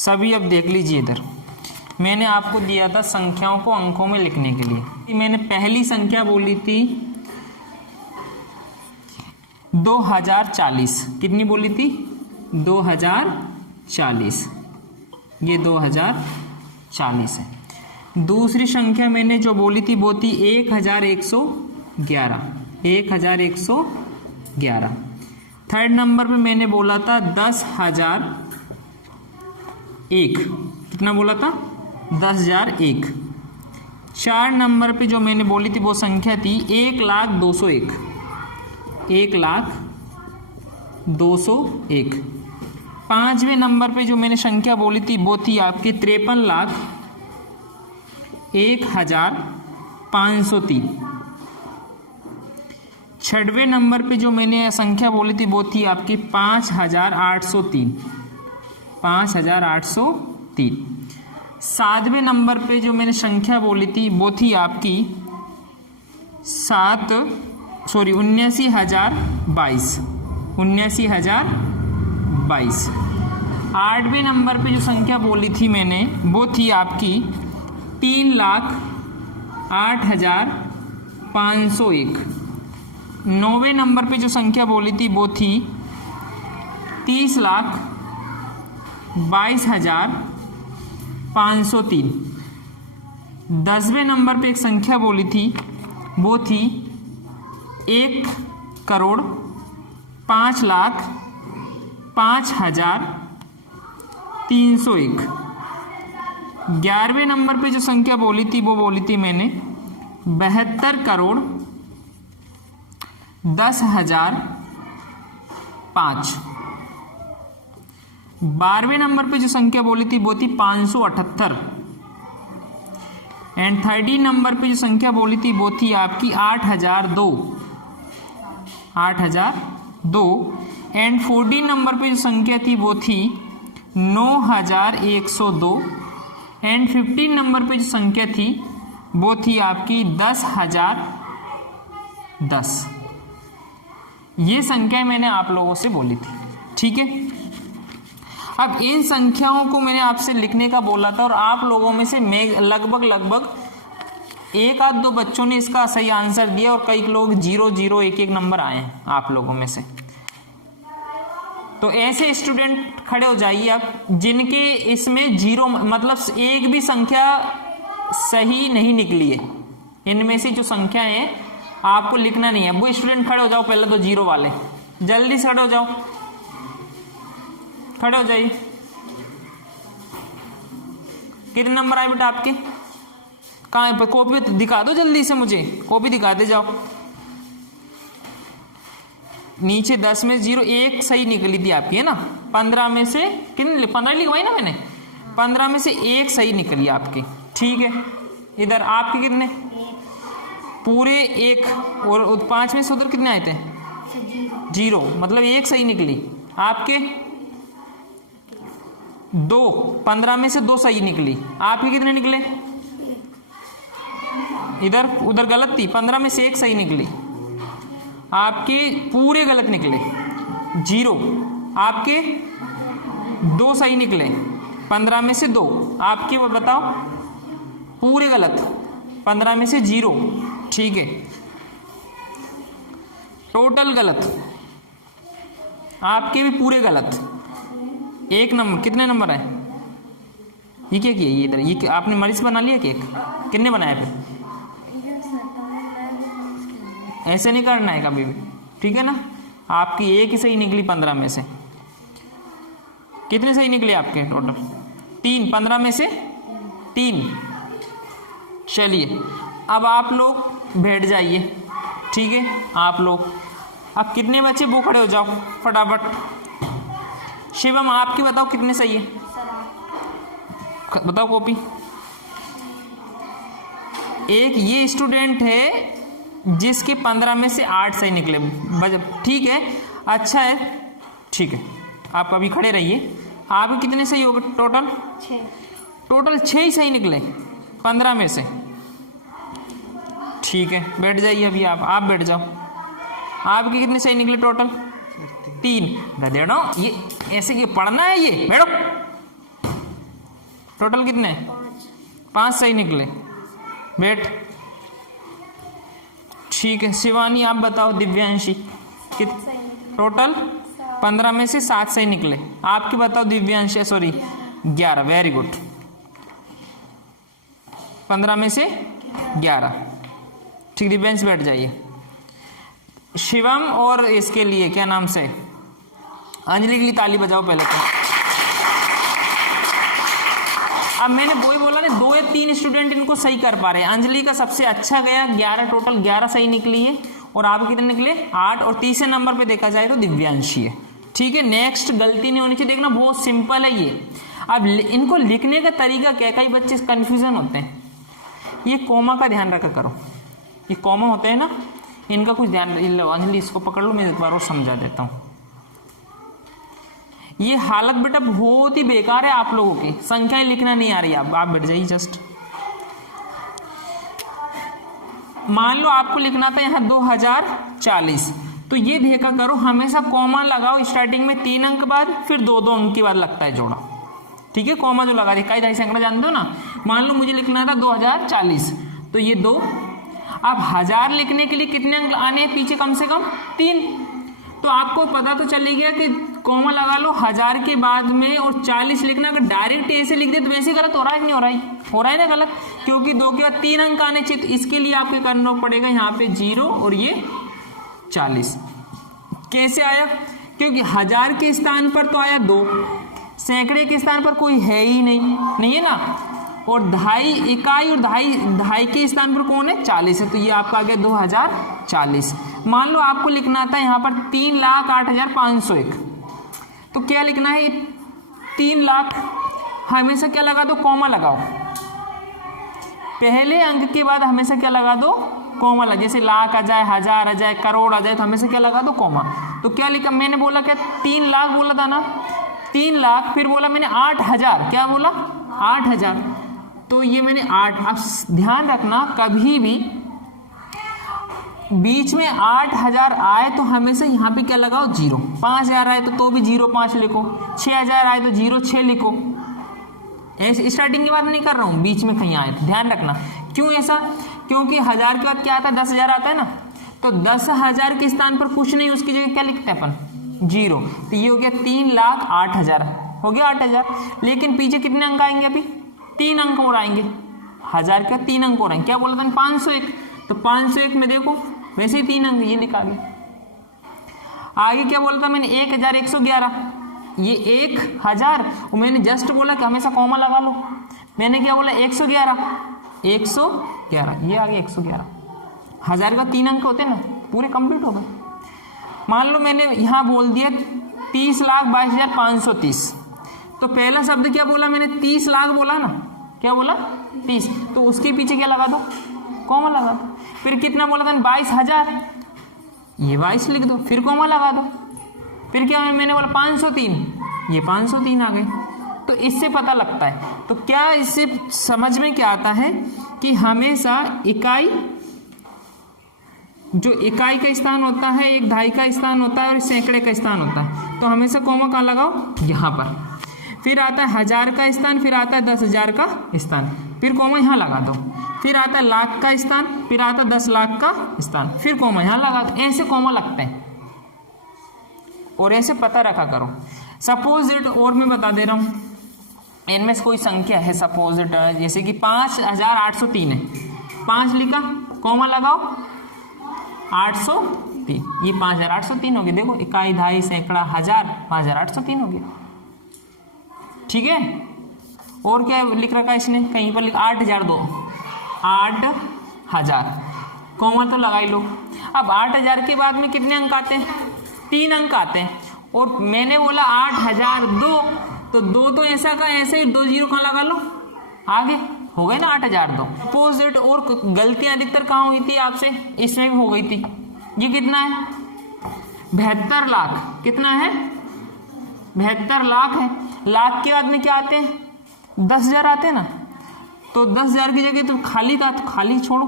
सभी अब देख लीजिए, इधर मैंने आपको दिया था संख्याओं को अंकों में लिखने के लिए। मैंने पहली संख्या बोली थी 2040। कितनी बोली थी? 2040। ये 2040 है। दूसरी संख्या मैंने जो बोली थी वो थी 1111। 1111। थर्ड नंबर पे मैंने बोला था 10,001। कितना बोला था? 10,001। 4 नंबर पे जो मैंने बोली थी वो संख्या थी 1,02,01। 1,02,01। 5वें नंबर पे जो मैंने संख्या बोली थी वो थी आपकी 53,01,503। 6वें नंबर पे जो मैंने संख्या बोली थी वो थी आपकी 5,803। 5,803। 7वें नंबर पे जो मैंने संख्या बोली थी वो थी आपकी 79,022। 79,022। 8वें नंबर पे जो संख्या बोली थी मैंने वो थी आपकी 3,08,501। 9वें नंबर पे जो संख्या बोली थी वो थी 30,22,503। 10वें नंबर पे एक संख्या बोली थी वो थी 1,05,05,301। 11वें नंबर पे जो संख्या बोली थी वो बोली थी मैंने 72,10,005। 12वें नंबर पे जो संख्या बोली थी वो थी 578। एंड 13 नंबर पे जो संख्या बोली थी वो थी आपकी 8,002। 8,002। एंड 14 नंबर पे जो संख्या थी वो थी 9,102। एंड 15 नंबर पे जो संख्या थी वो थी आपकी 10,010। ये संख्या मैंने आप लोगों से बोली थी, ठीक है। अब इन संख्याओं को मैंने आपसे लिखने का बोला था और आप लोगों में से लगभग एक आध दो बच्चों ने इसका सही आंसर दिया और कई लोग 0 0 1 1 नंबर आए हैं आप लोगों में से। तो ऐसे स्टूडेंट खड़े हो जाइए आप जिनके इसमें 0 मतलब एक भी संख्या सही नहीं निकली है। इनमें से जो संख्या है आपको लिखना नहीं है, वो स्टूडेंट खड़े हो जाओ। पहले तो 0 वाले जल्दी से खड़े हो जाओ, खड़े हो जाइए। कितने नंबर आए बेटा आपके? कहाँ है? कॉपी दिखा दो जल्दी से, मुझे कॉपी दिखाते जाओ। नीचे 10 में 0 1 सही निकली थी आपकी, है ना। 15 में से कितने? 15 लिखवाई ना मैंने। 15 में से 1 सही निकली आपकी, ठीक है। इधर आपके कितने? पूरे 1। और 5 में से उधर कितने आए थे? 0, मतलब 1 सही निकली आपके। 2। 15 में से 2 सही निकली आपके। कितने निकले? इधर उधर गलत थी। 15 में से 1 सही निकली आपके। पूरे गलत निकले। 0 आपके। 2 सही निकले। 15 में से 2 आपके। वो बताओ, पूरे गलत। 15 में से 0, ठीक है। टोटल गलत आपके भी, पूरे गलत। 1 नंबर। कितने नंबर है? ये क्या किया? ये इधर ये आपने मरीज बना लिया केक? कितने बनाया फिर? ऐसे नहीं करना है कभी भी, ठीक है ना। आपकी 1 ही सही निकली 15 में से। कितने सही निकले आपके टोटल? 3। 15 में से 3। चलिए अब आप लोग बैठ जाइए, ठीक है। आप लोग अब कितने बच्चे वो खड़े हो जाओ फटाफट। शिवम आपकी बताओ कितने सही है? बताओ कॉपी। एक ये स्टूडेंट है जिसके 15 में से 8 सही निकले, ठीक है, अच्छा है, ठीक है। आप अभी खड़े रहिए। आपके कितने सही हो गए टोटल? 6। टोटल 6 ही सही निकले 15 में से, ठीक है। बैठ जाइए अभी आप बैठ जाओ। आपके कितने सही निकले टोटल? 3। गधेड़ो, ये ऐसे ये पढ़ना है, ये बैठो। टोटल कितने? 5 सही निकले। बैठ। ठीक है शिवानी आप बताओ। दिव्यांशी टोटल 15 में से 7 सही निकले। आपकी बताओ दिव्यांशी, सॉरी 11। Very good. 15 में से 11। ठीक दिव्यांश बैठ जाइए। शिवम और इसके लिए क्या नाम से अंजलि के लिए ताली बजाओ पहले तो। अब मैंने वही बोला ना 2 या 3 स्टूडेंट इनको सही कर पा रहे हैं। अंजलि का सबसे अच्छा गया 11, टोटल 11 सही निकली है। और आप कितने निकले? 8। और तीसरे नंबर पे देखा जाए तो दिव्यांशी है। ठीक है नेक्स्ट गलती नहीं होनी चाहिए। देखना बहुत सिंपल है ये। अब इनको लिखने का तरीका क्या है, कई बच्चे कंफ्यूजन होते हैं। ये कोमा का ध्यान रखा करो। ये कोमा होते हैं ना, इनका कुछ ध्यान। अंजलि इसको पकड़ लो, मैं एक बार और समझा देता हूँ। ये हालत बेटा बहुत ही बेकार है आप लोगों की, संख्याएं लिखना नहीं आ रही। आप बैठ जाइए। जस्ट मान लो आपको लिखना था यहाँ 2040, तो ये देखा करो हमेशा कॉमा लगाओ स्टार्टिंग में 3 अंक बाद, फिर 2-2 अंक के बाद लगता है जोड़ा। ठीक है कॉमा जो लगा इकाई दहाई सैकड़ा जानते हो ना। मान लो मुझे लिखना था 2040, तो ये 2। अब 1000 लिखने के लिए कितने अंक आने हैं पीछे? कम से कम 3। तो आपको पता तो चल गया कि कॉमा लगा लो 1000 के बाद में, और 40 लिखना। अगर डायरेक्ट ऐसे लिख दे तो वैसे गलत हो रहा है कि नहीं हो रहा है? हो रहा है ना गलत, क्योंकि 2 के बाद 3 अंक आने चाहिए। तो इसके लिए आपको करना पड़ेगा यहाँ पे 0 और ये 40। कैसे आया? क्योंकि 1000 के स्थान पर तो आया 2, सैकड़े के स्थान पर कोई है ही नहीं है ना। और दहाई इकाई और दहाई के स्थान पर कौन है? 40 है। तो ये आपका आ गया 2040। मान लो आपको लिखना था यहाँ पर 3,08,501, तो क्या लिखना है? 3 लाख। हमेशा क्या लगा दो? कॉमा लगाओ। पहले अंक के बाद हमेशा क्या लगा दो? कॉमा लगा। जैसे लाख आ जाए, 1000 आ जाए, करोड़ आ जाए, तो हमेशा क्या लगा दो? कॉमा। तो क्या लिखा? मैंने बोला क्या? 3 लाख बोला था ना, 3 लाख। फिर बोला मैंने 8000। क्या बोला? 8000। तो ये मैंने 8। अब ध्यान रखना कभी भी बीच में 8000 आए तो हमेशा यहाँ पे क्या लगाओ? 0। 5000 आए तो भी 0.5 लिखो। 6000 आए तो 0.6 लिखो। ऐसे स्टार्टिंग की बात नहीं कर रहा हूँ, बीच में कहीं आए तो ध्यान रखना। क्यों ऐसा? क्योंकि 1000 के बाद क्या आता है? 10,000 आता है ना। तो 10,000 के स्थान पर कुछ नहीं, उसकी जगह क्या लिखते हैं अपन? 0। तो ये हो गया 3,08,000 हो गया 8000। लेकिन पीछे कितने अंक आएंगे? अभी 3 अंक और आएंगे। 1000 का 3 अंक और आएंगे। क्या बोला था? 501। तो 501 में देखो वैसे ही 3 अंक, ये लिखा गया। आगे क्या बोला था मैंने? 1111। ये 1000, और मैंने जस्ट बोला कि हमेशा कॉमा लगा लो। मैंने क्या बोला? 111। 111 ये आ गया 111। 1000 का 3 अंक होते ना, पूरे कंप्लीट हो गए। मान लो मैंने यहाँ बोल दिया 30,22,530, तो पहला शब्द क्या बोला मैंने? 30 लाख बोला ना। क्या बोला? 30। तो उसके पीछे क्या लगा दो? कॉमा लगा दो। फिर कितना बोला था? 22,000। ये 22 लिख दो, फिर कॉमा लगा दो। फिर क्या मैंने बोला? 503। ये 503 आ गए। तो इससे पता लगता है। तो क्या इससे समझ में क्या आता है कि हमेशा इकाई, जो इकाई का स्थान होता है, एक दहाई का स्थान होता है और सैकड़े का स्थान होता है, तो हमेशा कॉमा कहाँ लगाओ? यहाँ पर। फिर आता है 1000 का स्थान, फिर आता है 10,000 का स्थान, फिर कॉमा यहाँ लगा दो। फिर आता है लाख का स्थान, फिर आता है 10 लाख का स्थान, फिर कॉमा यहाँ लगा दो। ऐसे कॉमा लगते हैं और ऐसे पता रखा करो। सपोज इट, और मैं बता दे रहा हूँ, इनमें से कोई संख्या है सपोज इट, जैसे कि 5803 है। 5 लिखा, कॉमा लगाओ, 803। ये 5803 हो गया। देखो इकाई, दहाई, सैकड़ा, 1000, 5803 हो गया। ठीक है। और क्या लिख रखा है इसने? कहीं पर लिख 8002, 8000, कॉमा तो लगा ही लो। अब 8000 के बाद में कितने अंक आते हैं? 3 अंक आते हैं। और मैंने बोला 8002, तो 2 तो ऐसा का ऐसे ही 2 0 कहाँ लगा लो? आगे हो गए ना 8002। अपोजिट। और गलतियां अधिकतर कहाँ हुई थी आपसे? इसमें भी हो गई थी। ये कितना है? 72 लाख। कितना है? 72 लाख है। लाख के बाद में क्या आते हैं? 10,000 आते हैं ना। तो 10,000 की जगह तो खाली था, तो खाली छोड़ो।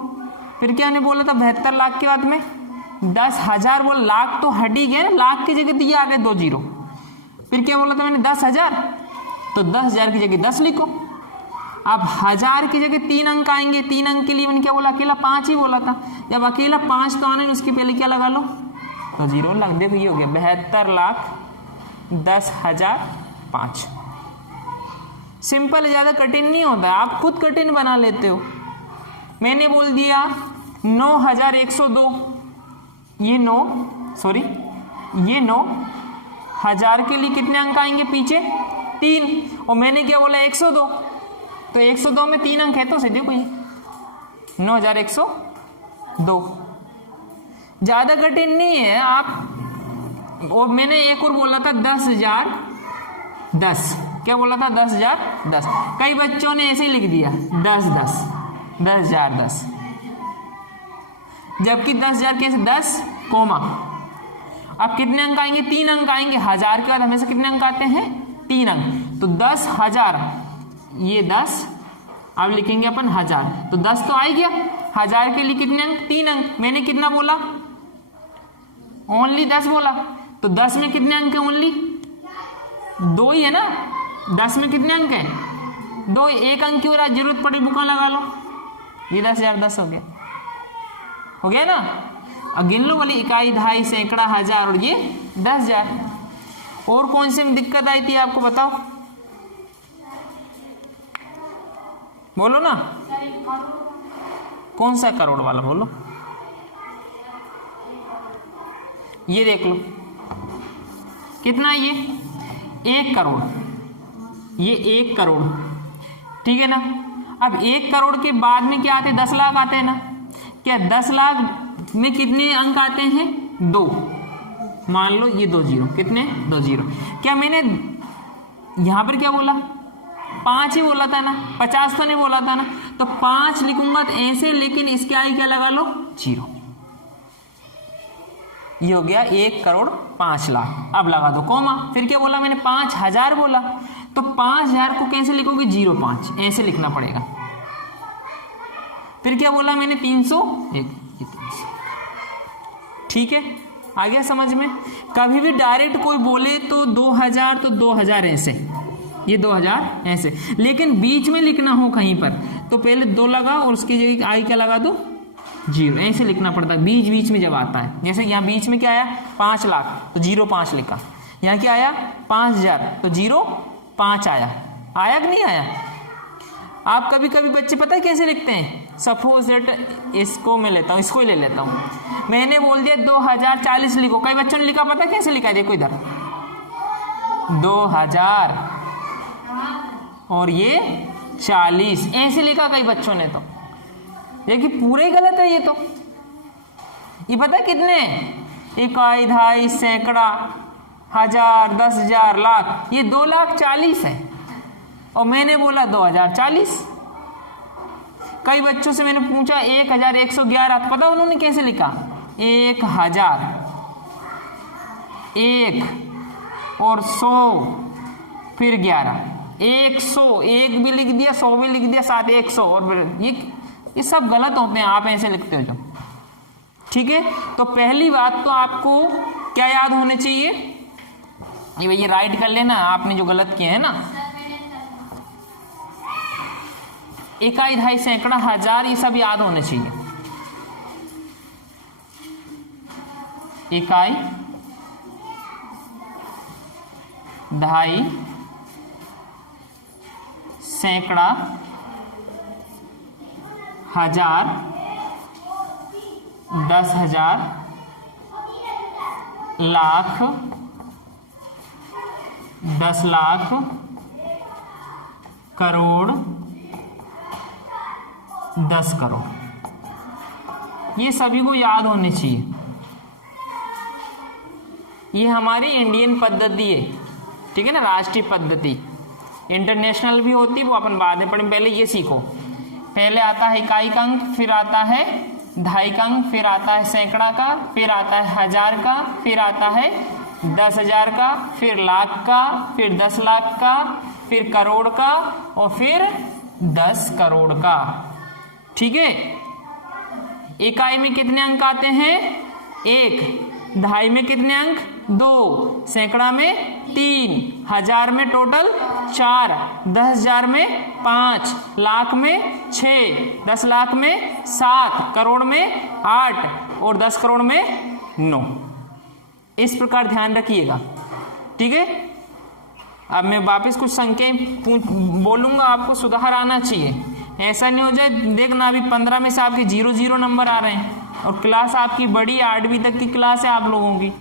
फिर क्या ने बोला था? 72 लाख के बाद में 10,000 बोला, लाख तो हट ही गया ना, लाख की जगह तो ये आ गए 2 0। फिर क्या बोला था मैंने? 10,000, तो 10,000 की जगह 10 लिखो। अब 1000 की जगह 3 अंक आएंगे, 3 अंक के लिए मैंने क्या बोला, अकेला 5 ही बोला था। जब अकेला 5 तो आने, उसके पहले क्या लगा लो, तो 0 लग, देखो ये हो गया 72,10,005। सिंपल है, ज्यादा कठिन नहीं होता है, आप खुद कठिन बना लेते हो। मैंने बोल दिया 9,102, ये 9,000 के लिए कितने अंक आएंगे पीछे, 3, और मैंने क्या बोला 102, तो 102 में 3 अंक है, तो सीधे कोई 9,102, ज्यादा कठिन नहीं है आप। और मैंने एक और बोला था 10,010, क्या बोला था 10,010, कई बच्चों ने ऐसे ही लिख दिया 10,010, जबकि 10,000 कैसे 10 कोमा। अब कितने अंक आएंगे, 3 अंक आएंगे, 1000 के बाद हमेशा कितने अंक आते हैं, 3 अंक, तो 10,000, ये 10, अब लिखेंगे अपन 1000, तो 10 तो आ ही गया। 1000 के लिए कितने अंक, 3 अंक, मैंने कितना बोला, ओनली 10 बोला, तो 10 में कितने अंक है, ओनली 2 ही है ना, 10 में कितने अंक है, 2, 1 अंक की और जरूरत पड़ी बुका लगा लो, ये 10,010 हो गया ना। अब गिन लो वाली इकाई, दहाई, सैकड़ा, हजार, और ये 10,000। और कौन से में दिक्कत आई थी आपको बताओ, बोलो ना, कौन सा करोड़ वाला बोलो, ये देख लो कितना है, ये 1 करोड़, ये 1 करोड़, ठीक है ना। अब 1 करोड़ के बाद में क्या आते हैं, 10 लाख आते हैं ना, क्या 10 लाख में कितने अंक आते हैं, 2, मान लो ये 2 जीरो, कितने 2 जीरो, क्या मैंने यहां पर क्या बोला, 5 ही बोला था ना, 50 तो नहीं बोला था ना, तो 5 लिखूंगा तो ऐसे, लेकिन इसके आगे क्या लगा लो, 0, ये हो गया 1 करोड़ 5 लाख। अब लगा दो कोमा, फिर क्या बोला मैंने, 5,000 बोला, तो 5,000 को कैसे लिखोगे, 0,5 ऐसे लिखना पड़ेगा। फिर क्या बोला मैंने, 301, ठीक है, आ गया समझ में। कभी भी डायरेक्ट कोई बोले तो 2,000, तो 2,000 ऐसे, ये 2,000 ऐसे, लेकिन बीच में लिखना हो कहीं पर तो पहले 2 लगा और उसकी जगह आई क्या लगा दो, 0, ऐसे लिखना पड़ता है बीच बीच में जब आता है। जैसे यहाँ बीच में क्या आया, 5 लाख, तो 0,5 लिखा, यहाँ क्या आया 5,000, तो 0,5 आया कि नहीं आया। आप कभी कभी बच्चे पता है कैसे लिखते हैं, सपोज दैट इसको मैं लेता हूँ, इसको ही ले लेता हूँ, मैंने बोल दिया 2,040 लिखो, कई बच्चों ने लिखा पता कैसे लिखा है, देखो इधर 2,000 और ये 40 ऐसे लिखा कई बच्चों ने, तो ये कि पूरे ही गलत है। ये तो ये पता है कितने, इकाई, दहाई, सैकड़ा, हजार, 10,000, लाख, ये 2,40,000 है और मैंने बोला 2,040। कई बच्चों से मैंने पूछा 1,111, पता उन्होंने कैसे लिखा, 1,000, 1 और 100 फिर 11, 100, 1 भी लिख दिया, 100 भी लिख दिया, साथ 100, और ये सब गलत होते हैं, आप ऐसे लिखते हो जो, ठीक है। तो पहली बात तो आपको क्या याद होने चाहिए, ये राइट कर लेना आपने जो गलत किए हैं ना, इकाई, दहाई, सैकड़ा, हजार, ये सब याद होने चाहिए। इकाई, दहाई, सैकड़ा, हजार, 10,000, लाख, 10 लाख, करोड़, 10 करोड़, ये सभी को याद होने चाहिए। ये हमारी इंडियन पद्धति है, ठीक है ना, राष्ट्रीय पद्धति। इंटरनेशनल भी होती है, वो अपन बाद में पढ़ेंगे, पहले ये सीखो। पहले आता है इकाई का अंक, फिर आता है दहाई का अंक, फिर आता है सैकड़ा का, फिर आता है हजार का, फिर आता है 10,000 का, फिर लाख का, फिर 10 लाख का, फिर करोड़ का, और फिर 10 करोड़ का, ठीक है। इकाई में कितने अंक आते हैं, 1, दहाई में कितने अंक 2, सैकड़ा में 3, हजार में टोटल 4, 10,000 में 5, लाख में 6, 10 लाख में 7, करोड़ में 8 और 10 करोड़ में 9। इस प्रकार ध्यान रखिएगा, ठीक है। अब मैं वापस कुछ संख्याएं बोलूंगा, आपको सुधार आना चाहिए, ऐसा नहीं हो जाए देखना अभी 15 में से आपके 0 0 नंबर आ रहे हैं और क्लास आपकी बड़ी 8वीं तक की क्लास है आप लोगों की।